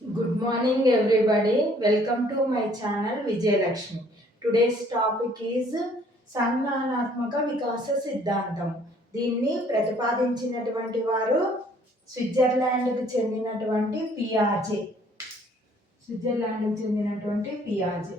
Good morning everybody welcome to my channel Vijayalakshmi today's topic is సంజ్ఞానాత్మక వికాస సిద్ధాంతం. దీన్ని ప్రతిపాదించినటువంటి వారు స్విట్జర్లాండ్కు చెందినటువంటి పియాజే స్విట్జర్లాండ్కు చెందినటువంటి పియాజే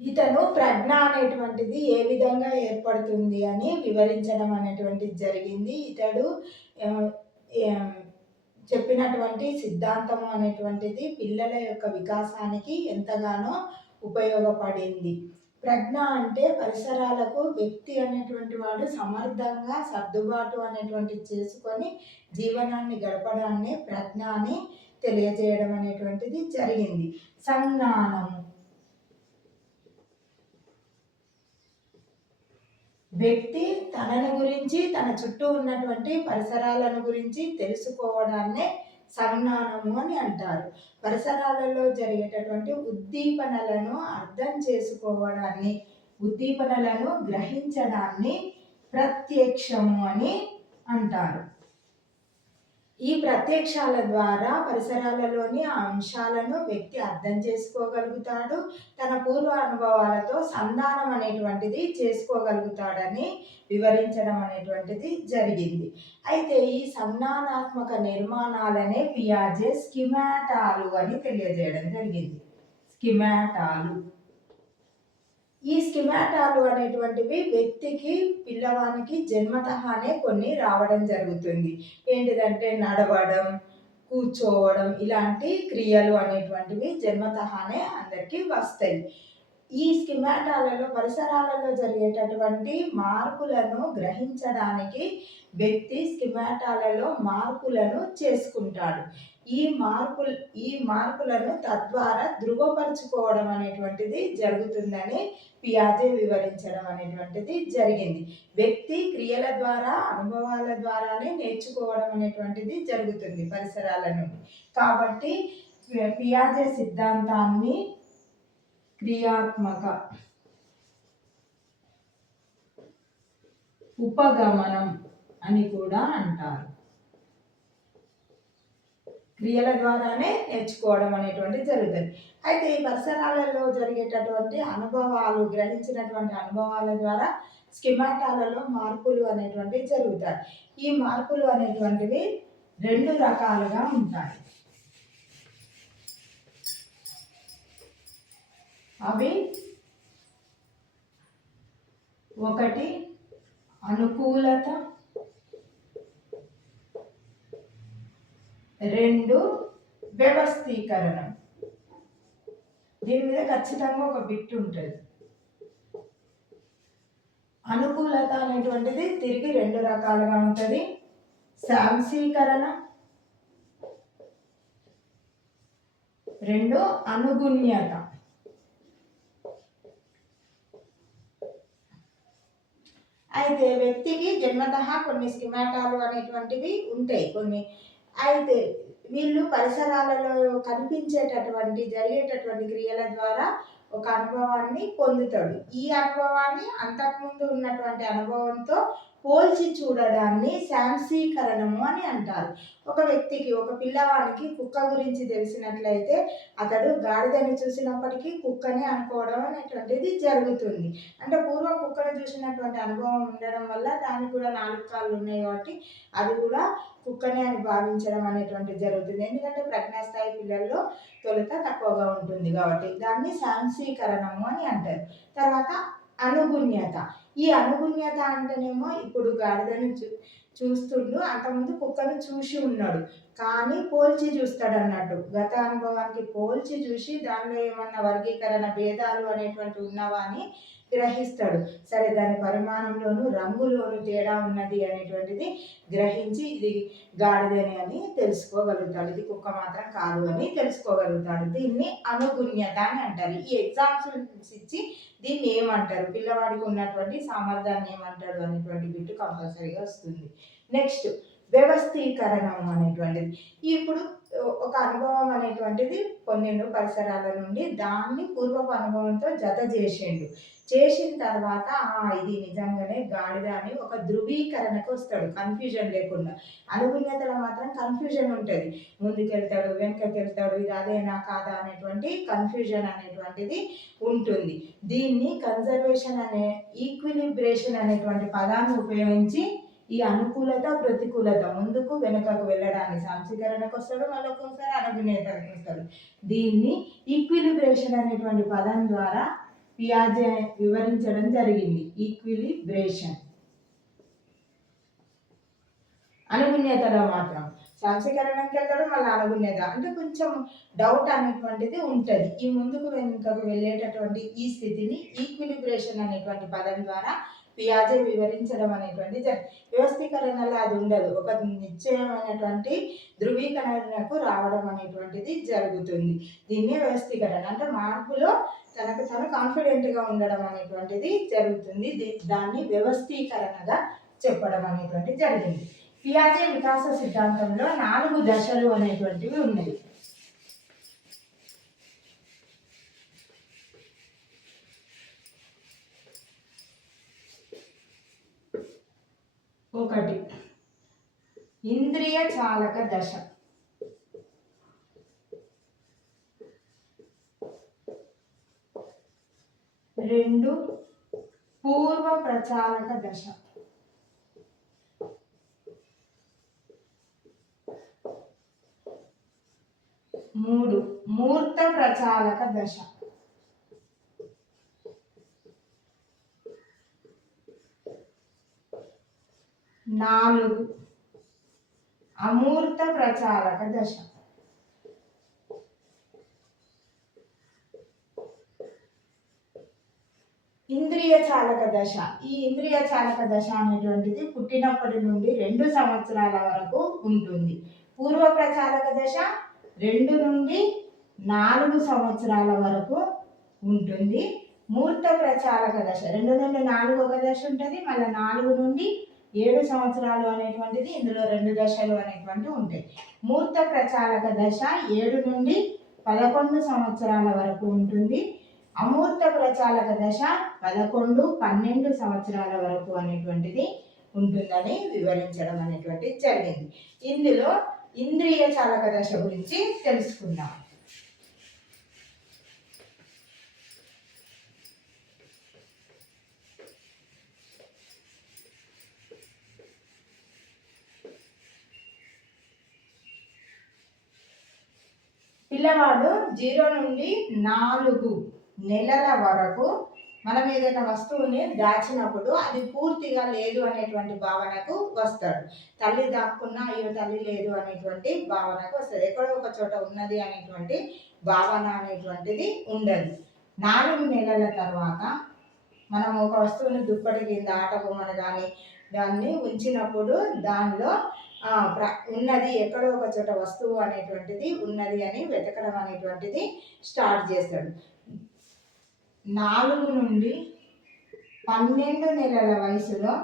ఇతను ప్రజ్ఞ అనేటువంటిది ఏ విధంగా ఏర్పడుతుంది అని వివరించడం అనేటువంటిది జరిగింది. ఇతడు చెప్పినటువంటి సిద్ధాంతము అనేటువంటిది పిల్లల యొక్క వికాసానికి ఎంతగానో ఉపయోగపడింది. ప్రజ్ఞ అంటే పరిసరాలకు వ్యక్తి అనేటువంటి వాడు సమర్థంగా సర్దుబాటు అనేటువంటి చేసుకొని జీవనాన్ని గడపడాన్ని ప్రజ్ఞ అని తెలియజేయడం అనేటువంటిది జరిగింది. సంజ్ఞానము. వ్యక్తి తనను గురించి తన చుట్టూ ఉన్నటువంటి పరిసరాలను గురించి తెలుసుకోవడాన్నే సంజ్ఞానము అని అంటారు. పరిసరాలలో జరిగేటటువంటి ఉద్దీపనలను అర్థం చేసుకోవడాన్ని ఉద్దీపనలను గ్రహించడాన్ని ప్రత్యక్షము అని అంటారు. ఈ ప్రత్యక్షాల ద్వారా పరిసరాలలోని ఆ అంశాలను వ్యక్తి అర్థం చేసుకోగలుగుతాడు. తన పూర్వ అనుభవాలతో సంధానం అనేటువంటిది చేసుకోగలుగుతాడని వివరించడం అనేటువంటిది జరిగింది. అయితే ఈ సంధానాత్మక నిర్మాణాలనే పియాజే స్కిమాటాలు అని తెలియజేయడం జరిగింది. స్కిమాటాలు. ఈ స్కిమాటాలు అనేటువంటివి వ్యక్తికి పిల్లవానికి జన్మతహానే కొన్ని రావడం జరుగుతుంది. ఏంటిదంటే నడవడం కూర్చోవడం ఇలాంటి క్రియలు అనేటువంటివి జన్మతహానే అందరికీ వస్తాయి. ఈ స్కిమాటాలలో పరిసరాలలో జరిగేటటువంటి మార్పులను గ్రహించడానికి వ్యక్తి స్కిమాటాలలో మార్పులను చేసుకుంటాడు. ఈ మార్పులు ఈ మార్పులను తద్వారా ధృవపరచుకోవడం అనేటువంటిది జరుగుతుందని పియాజే వివరించడం అనేటువంటిది జరిగింది. వ్యక్తి క్రియల ద్వారా అనుభవాల ద్వారానే నేర్చుకోవడం అనేటువంటిది జరుగుతుంది పరిసరాల నుండి. కాబట్టి పియాజే సిద్ధాంతాన్ని క్రియాత్మక ఉపగమనం అని కూడా అంటారు. క్రియల ద్వారానే నేర్చుకోవడం అనేటువంటి జరుగుతుంది. అయితే ఈ పరిసరాలలో జరిగేటటువంటి అనుభవాలు గ్రహించినటువంటి అనుభవాల ద్వారా స్కిమాటాలలో మార్పులు అనేటువంటివి జరుగుతాయి. ఈ మార్పులు అనేటువంటివి రెండు రకాలుగా ఉంటాయి. అవి ఒకటి అనుకూలత రెండు వ్యవస్థీకరణ. దీని మీద ఖచ్చితంగా ఒక బిట్ ఉంటుంది. అనుకూలత అనేటువంటిది తిరిగి రెండు రకాలుగా ఉంటుంది. శాంసీకరణ రెండు అనుగుణ్యత. అయితే వ్యక్తికి జన్మత కొన్ని స్కిమాటాలు అనేటువంటివి ఉంటాయి. కొన్ని అయితే వీళ్ళు పరిసరాలలో కనిపించేటటువంటి జరిగేటటువంటి క్రియల ద్వారా ఒక అనుభవాన్ని పొందుతాడు. ఈ అనుభవాన్ని అంతకుముందు ఉన్నటువంటి అనుభవంతో పోల్చి చూడడాన్ని శాంసీకరణము అని అంటారు. ఒక వ్యక్తికి ఒక పిల్లవాడికి కుక్క గురించి తెలిసినట్లయితే అతడు గాడిదని చూసినప్పటికీ కుక్కనే అనుకోవడం అనేటువంటిది జరుగుతుంది. అంటే పూర్వం కుక్కను చూసినటువంటి అనుభవం ఉండడం వల్ల దానికి కూడా నాలుగు కాళ్ళు ఉన్నాయి కాబట్టి అది కూడా కుక్కనే అని భావించడం అనేటువంటిది జరుగుతుంది. ఎందుకంటే ప్రజ్ఞాస్థాయి పిల్లల్లో తొలుత తక్కువగా ఉంటుంది కాబట్టి దాన్ని శాంసీకరణము అని అంటారు. తర్వాత అనుగుణ్యత. ఈ అనుగుణ్యత అంటేనేమో ఇప్పుడు గాడిదని చూ చూస్తుండు అంతకుముందు కుక్కను చూసి ఉన్నాడు. కానీ పోల్చి చూస్తాడు అన్నట్టు. గత అనుభవానికి పోల్చి చూసి దానిలో ఏమన్నా వర్గీకరణ భేదాలు అనేటువంటి ఉన్నావా అని గ్రహిస్తాడు. సరే దాని పరిమాణంలోను రంగులోను తేడా ఉన్నది అనేటువంటిది గ్రహించి ఇది గాడిదని అని తెలుసుకోగలుగుతాడు. ఇది కుక్క మాత్రం కాదు అని తెలుసుకోగలుగుతాడు. దీన్ని అనుగుణ్యత అని అంటారు. ఈ ఎగ్జామ్స్ ఇచ్చి దీన్ని ఏమంటారు? పిల్లవాడికి ఉన్నటువంటి సామర్థ్యాన్ని ఏమంటారు? అనేటువంటి బిట్టు కంపల్సరీగా వస్తుంది. నెక్స్ట్ వ్యవస్థీకరణం అనేటువంటిది. ఇప్పుడు ఒక అనుభవం అనేటువంటిది పొందిండు పరిసరాల నుండి. దాన్ని పూర్వపు అనుభవంతో జత చేసిండు చేసిన తర్వాత "ఆ, ఇది నిజంగానే గాడిద అని ఒక ధృవీకరణకు వస్తాడు. కన్ఫ్యూజన్ లేకుండా. అనుగుణ్యతలో మాత్రం కన్ఫ్యూజన్ ఉంటుంది. ముందుకెళ్తాడు వెనకకెళ్తాడు ఇది అదేనా కాదా అనేటువంటి కన్ఫ్యూజన్ అనేటువంటిది ఉంటుంది. దీన్ని కన్జర్వేషన్ అనే ఈక్విలిబ్రేషన్ అనేటువంటి పదాన్ని ఉపయోగించి ఈ అనుకూలత ప్రతికూలత ముందుకు వెనుకకు వెళ్ళడానికి సంశీకరణకు వస్తాడు మళ్ళీ ఒక్కొక్కసారి అనుగుణ్యతకు వస్తాడు. దీన్ని ఈక్విలిబ్రేషన్ అనేటువంటి పదం ద్వారా పియాజే వివరించడం జరిగింది. ఈక్విలిబ్రేషన్. అనుగుణ్యతలో మాత్రం. సంస్కరణకి వెళ్తాడు మళ్ళీ అనుగుణ్యత. అంటే కొంచెం డౌట్ అనేటువంటిది ఉంటుంది. ఈ ముందుకు వెనుకకు వెళ్ళేటటువంటి ఈ స్థితిని ఈక్విలిబ్రేషన్ అనేటువంటి పదం ద్వారా పియాజే వివరించడం అనేటువంటి వ్యవస్థీకరణలో అది ఉండదు. ఒక నిశ్చయమైనటువంటి ధృవీకరణకు రావడం అనేటువంటిది జరుగుతుంది. దీన్ని వ్యవస్థీకరణ అంటే మార్పులో తనకు తను కాన్ఫిడెంట్గా ఉండడం అనేటువంటిది జరుగుతుంది. దాన్ని వ్యవస్థీకరణగా చెప్పడం అనేటువంటి జరిగింది. పియాజే వికాస సిద్ధాంతంలో నాలుగు దశలు అనేటువంటివి ఉన్నాయి. ఒకటి. ఇంద్రియ చాలక దశ. రెండు పూర్వ ప్రచాలక దశ. మూడు మూర్త ప్రచాలక దశ. నాలుగు. అమూర్త ప్రచారక దశ. ఇంద్రియ చాలక దశ. ఈ ఇంద్రియ చాలక దశ అనేటువంటిది పుట్టినప్పటి నుండి రెండు సంవత్సరాల వరకు ఉంటుంది. పూర్వ ప్రచారక దశ రెండు నుండి నాలుగు సంవత్సరాల వరకు ఉంటుంది. మూర్త ప్రచారక దశ. రెండు నుండి నాలుగు ఒక దశ ఉంటుంది. మళ్ళీ నాలుగు నుండి ఏడు సంవత్సరాలు అనేటువంటిది ఇందులో రెండు దశలు అనేటువంటివి ఉంటాయి. మూర్త ప్రచారక దశ ఏడు నుండి పదకొండు సంవత్సరాల వరకు ఉంటుంది. అమూర్త ప్రచారక దశ పదకొండు పన్నెండు సంవత్సరాల వరకు అనేటువంటిది ఉంటుందని వివరించడం అనేటువంటిది జరిగింది. ఇందులో ఇంద్రియ చాలక దశ గురించి తెలుసుకుందాం. పిల్లవాడు జీరో నుండి నాలుగు నెలల వరకు మనం ఏదైనా వస్తువుని దాచినప్పుడు అది పూర్తిగా లేదు అనేటువంటి భావనకు వస్తాడు. తల్లి దాక్కున్నా అయ్యో తల్లి లేదు అనేటువంటి భావనకు వస్తుంది. ఎక్కడో ఒక చోట ఉన్నది అనేటువంటి భావన అనేటువంటిది ఉండదు. నాలుగు నెలల తర్వాత మనం ఒక వస్తువుని దుప్పటి కింద ఆట బొమ్మను కానీ దాన్ని ఉంచినప్పుడు దానిలో ఉన్నది ఎక్కడో ఒక చోట వస్తువు అనేటువంటిది ఉన్నది అని వెతకడం అనేటువంటిది స్టార్ట్ చేస్తాడు. నాలుగు నుండి పన్నెండు నెలల వయసులో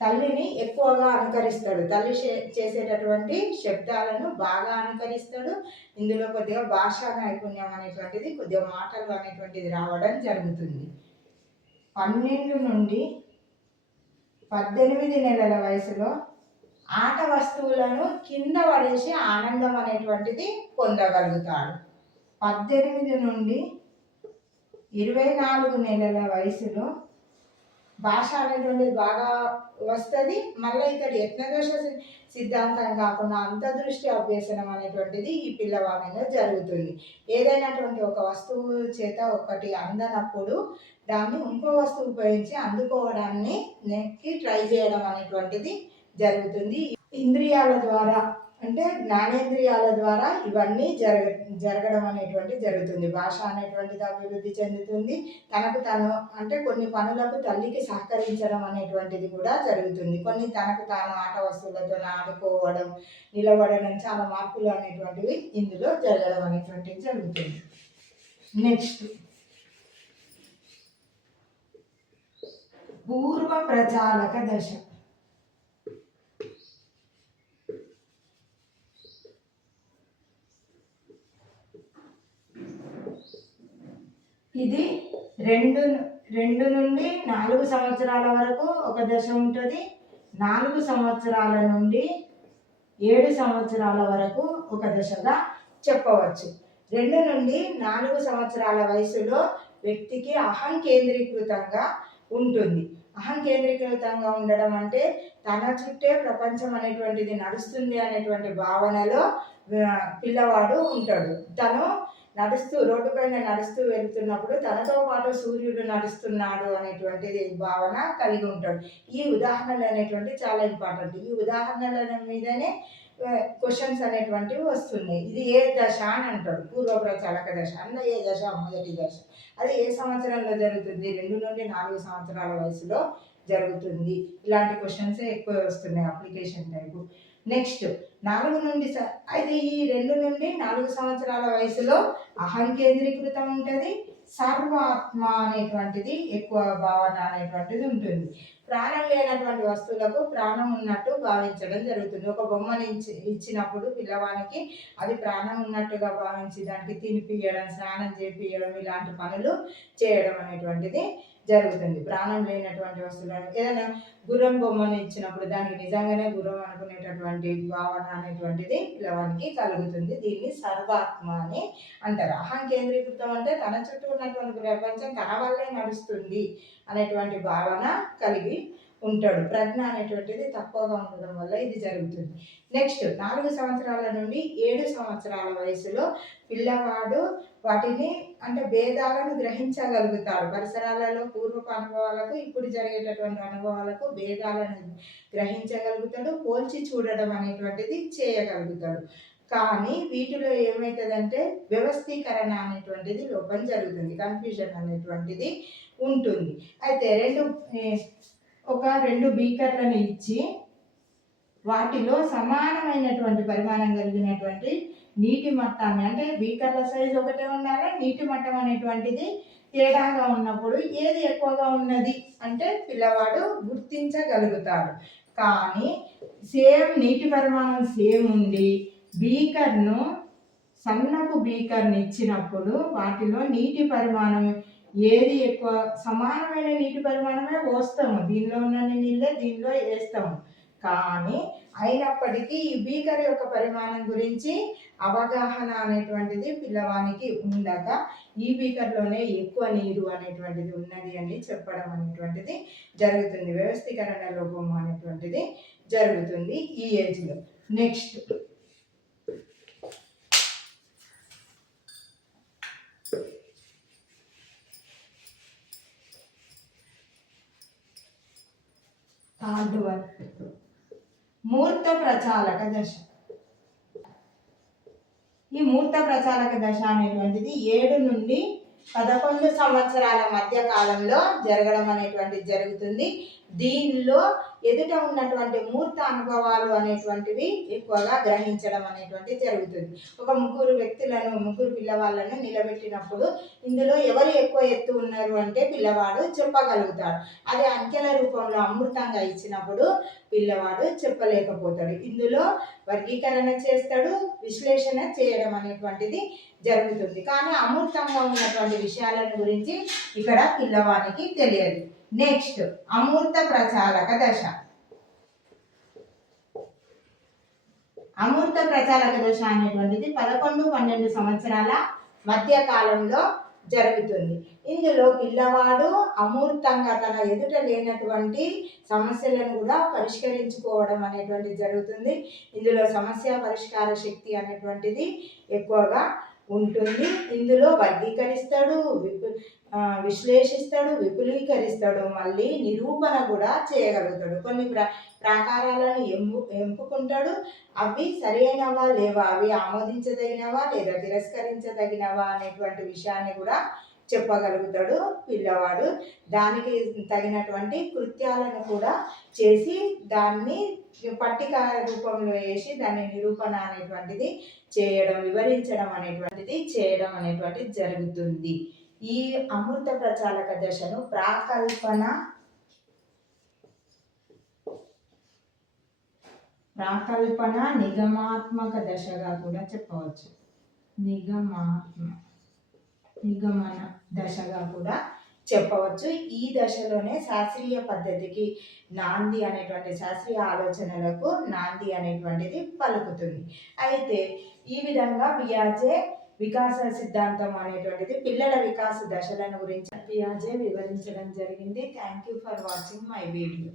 తల్లిని ఎక్కువగా అనుకరిస్తాడు. తల్లి చే- చేసేటటువంటి శబ్దాలను బాగా అనుకరిస్తాడు. ఇందులో కొద్దిగా భాషా నైపుణ్యం అనేటువంటిది కొద్దిగా మాటలు అనేటువంటిది రావడం జరుగుతుంది. పన్నెండు నుండి పద్దెనిమిది నెలల వయసులో ఆట వస్తువులను కింద పడేసి ఆనందం అనేటువంటిది పొందగలుగుతాడు. పద్దెనిమిది నుండి ఇరవై నాలుగు నెలల వయసులో భాష అనేటువంటిది బాగా వస్తుంది. మళ్ళీ ఇక్కడ యత్నదోష సిద్ధాంతం కాకుండా అంతర్దృష్టి అభ్యసనం అనేటువంటిది ఈ పిల్లవాడిలో జరుగుతుంది. ఏదైనటువంటి ఒక వస్తువు చేత ఒకటి అందనప్పుడు దాన్ని ఇంకో వస్తువు ఉపయోగించి అందుకోవడాన్ని నెక్కి ట్రై చేయడం అనేటువంటిది జరుగుతుంది. ఇంద్రియాల ద్వారా అంటే జ్ఞానేంద్రియాల ద్వారా ఇవన్నీ జరగ జరగడం అనేటువంటి జరుగుతుంది. భాష అనేటువంటిది అభివృద్ధి చెందుతుంది. తనకు తను అంటే కొన్ని పనులకు తల్లికి సహకరించడం అనేటువంటిది కూడా జరుగుతుంది. కొన్ని తనకు తాను ఆట వస్తువులతో ఆడుకోవడం నిలబడడం చాలా మార్పులు అనేటువంటివి ఇందులో జరగడం అనేటువంటిది జరుగుతుంది. నెక్స్ట్. పూర్వ ప్రచాలక దశ. ఇది రెండు రెండు నుండి నాలుగు సంవత్సరాల వరకు ఒక దశ ఉంటుంది. నాలుగు సంవత్సరాల నుండి ఏడు సంవత్సరాల వరకు ఒక దశగా చెప్పవచ్చు. రెండు నుండి నాలుగు సంవత్సరాల వయసులో వ్యక్తికి అహం కేంద్రీకృతంగా ఉంటుంది. అహం కేంద్రీకృతంగా ఉండడం అంటే తన చుట్టే ప్రపంచం అనేటువంటిది నడుస్తుంది అనేటువంటి భావనలో పిల్లవాడు ఉంటాడు. తను నడుస్తూ రోడ్డు పైన నడుస్తూ వెళ్తున్నప్పుడు తనతో పాటు సూర్యుడు నడుస్తున్నాడు అనేటువంటిది భావన కలిగి ఉంటాడు. ఈ ఉదాహరణలు అనేటువంటి చాలా ఇంపార్టెంట్ ఈ ఉదాహరణల మీదనే క్వశ్చన్స్ అనేటువంటివి వస్తున్నాయి. ఇది ఏ దశ అని అంటాడు. పూర్వ ప్రచాలక దశ అన్న ఏ దశ మొదటి దశ. అది ఏ సంవత్సరంలో జరుగుతుంది? రెండు నుండి నాలుగు సంవత్సరాల వయసులో జరుగుతుంది. ఇలాంటి క్వశ్చన్స్ ఎక్కువ వస్తున్నాయి అప్లికేషన్ టైపు నెక్స్ట్ నాలుగు నుండి అయితే ఈ రెండు నుండి నాలుగు సంవత్సరాల వయసులో అహం కేంద్రీకృతం ఉంటుంది సర్వాత్మ అనేటువంటిది ఎక్కువ భావన అనేటువంటిది ఉంటుంది. ప్రాణం లేనటువంటి వస్తువులకు ప్రాణం ఉన్నట్టు భావించడం జరుగుతుంది. ఒక బొమ్మని ఇచ్చి ఇచ్చినప్పుడు పిల్లవానికి అది ప్రాణం ఉన్నట్టుగా భావించి దానికి తినిపియడం స్నానం చేపియడం ఇలాంటి పనులు చేయడం అనేటువంటిది జరుగుతుంది. ప్రాణం లేనటువంటి వస్తువులను ఏదైనా గుర్రం బొమ్మను ఇచ్చినప్పుడు దానికి నిజంగానే గుర్రం అనుకునేటటువంటి భావన అనేటువంటిది పిల్లవానికి కలుగుతుంది. దీన్ని సర్వాత్మ అని అంటారు. అహం కేంద్రీకృతం అంటే తన చుట్టూ ఉన్నటువంటి ప్రపంచం తన వల్లే నడుస్తుంది అనేటువంటి భావన కలిగి ఉంటాడు. ప్రజ్ఞ అనేటువంటిది తక్కువగా ఉండడం వల్ల ఇది జరుగుతుంది. నెక్స్ట్ నాలుగు సంవత్సరాల నుండి ఏడు సంవత్సరాల వయసులో పిల్లవాడు వాటిని అంటే భేదాలను గ్రహించగలుగుతాడు. పరిసరాలలో పూర్వపు అనుభవాలకు ఇప్పుడు జరిగేటటువంటి అనుభవాలకు భేదాలను గ్రహించగలుగుతాడు. పోల్చి చూడడం అనేటువంటిది చేయగలుగుతాడు. కానీ వీటిలో ఏమవుతుందంటే వ్యవస్థీకరణ అనేటువంటిది లోపం జరుగుతుంది. కన్ఫ్యూజన్ అనేటువంటిది ఉంటుంది. అయితే రెండు ఒక రెండు బీకర్లను ఇచ్చి వాటిలో సమానమైనటువంటి పరిమాణం కలిగినటువంటి నీటి మట్టాన్ని అంటే బీకర్ల సైజ్ ఒకటే ఉండాలి? నీటి మట్టం అనేటువంటిది తేడాగా ఉన్నప్పుడు ఏది ఎక్కువగా ఉన్నది అంటే పిల్లవాడు గుర్తించగలుగుతాడు. కానీ సేమ్ నీటి పరిమాణం సేమ్ ఉండి బీకర్ను సన్నపు బీకర్ని ఇచ్చినప్పుడు వాటిలో నీటి పరిమాణం ఏది ఎక్కువ? సమానమైన నీటి పరిమాణమే పోస్తాము. దీనిలో ఉన్న నీళ్ళే దీనిలో వేస్తాము. కానీ అయినప్పటికీ ఈ బీకర్ యొక్క పరిమాణం గురించి అవగాహన అనేటువంటిది పిల్లవానికి ఉండక ఈ బీకర్లోనే ఎక్కువ నీరు అనేటువంటిది ఉన్నది అని చెప్పడం అనేటువంటిది జరుగుతుంది. వ్యవస్థీకరణ లోపం అనేటువంటిది జరుగుతుంది ఈ ఏజ్లో. నెక్స్ట్. థర్డ్ మూర్త ప్రచాలక దశ. ఈ మూర్త ప్రచాలక దశ అనేటువంటిది ఏడు నుండి పదకొండు సంవత్సరాల మధ్య కాలంలో జరగడం అనేటువంటిది జరుగుతుంది. దీనిలో ఎదుట ఉన్నటువంటి మూర్త అనుభవాలు అనేటువంటివి ఎక్కువగా గ్రహించడం అనేటువంటిది జరుగుతుంది. ఒక ముగ్గురు వ్యక్తులను ముగ్గురు పిల్లవాళ్ళను నిలబెట్టినప్పుడు ఇందులో ఎవరు ఎక్కువ ఎత్తు ఉన్నారు అంటే పిల్లవాడు చెప్పగలుగుతాడు. అది అంకెల రూపంలో అమృతంగా ఇచ్చినప్పుడు పిల్లవాడు చెప్పలేకపోతాడు. ఇందులో వర్గీకరణ చేస్తాడు విశ్లేషణ చేయడం అనేటువంటిది జరుగుతుంది. కానీ అమృతంగా ఉన్నటువంటి విషయాలను గురించి ఇక్కడ పిల్లవానికి తెలియదు. నెక్స్ట్ అమూర్త ప్రచాలక దశ అమూర్త ప్రచాలక దశ అనేటువంటిది పదకొండు పన్నెండు సంవత్సరాల మధ్య కాలంలో జరుగుతుంది. ఇందులో పిల్లవాడు అమూర్తంగా తన ఎదుట లేనటువంటి సమస్యలను కూడా పరిష్కరించుకోవడం అనేటువంటిది జరుగుతుంది. ఇందులో సమస్య పరిష్కార శక్తి అనేటువంటిది ఎక్కువగా ఉంటుంది. ఇందులో వర్గీకరిస్తాడు విపు విశ్లేషిస్తాడు విపులీకరిస్తాడు. మళ్ళీ నిరూపణ కూడా చేయగలుగుతాడు. కొన్ని ప్ర ప్రాకారాలను ఎంపు ఎంపుకుంటాడు. అవి సరైనవా లేవా? అవి ఆమోదించదగినవా లేదా తిరస్కరించదగినవా అనేటువంటి విషయాన్ని కూడా చెప్పగలుగుతాడు పిల్లవాడు. దానికి తగినటువంటి కృత్యాలను కూడా చేసి దాన్ని పట్టిక రూపంలో వేసి దాన్ని నిరూపణ అనేటువంటిది చేయడం వివరించడం అనేటువంటిది చేయడం అనేటువంటిది జరుగుతుంది. ఈ అమృత ప్రచాలక దశను ప్రాకల్పన ప్రాకల్పన నిగమాత్మక దశగా కూడా చెప్పవచ్చు. నిగమాత్మ నిగమన దశగా కూడా చెప్పవచ్చు. ఈ దశలోనే శాస్త్రీయ పద్ధతికి నాంది అనేటువంటి శాస్త్రీయ ఆలోచనలకు నాంది అనేటువంటిది పలుకుతుంది. అయితే ఈ విధంగా పియాజే వికాస సిద్ధాంతం అనేటువంటిది పిల్లల వికాస దశలను గురించి పియాజే వివరించడం జరిగింది. Thank you for watching my video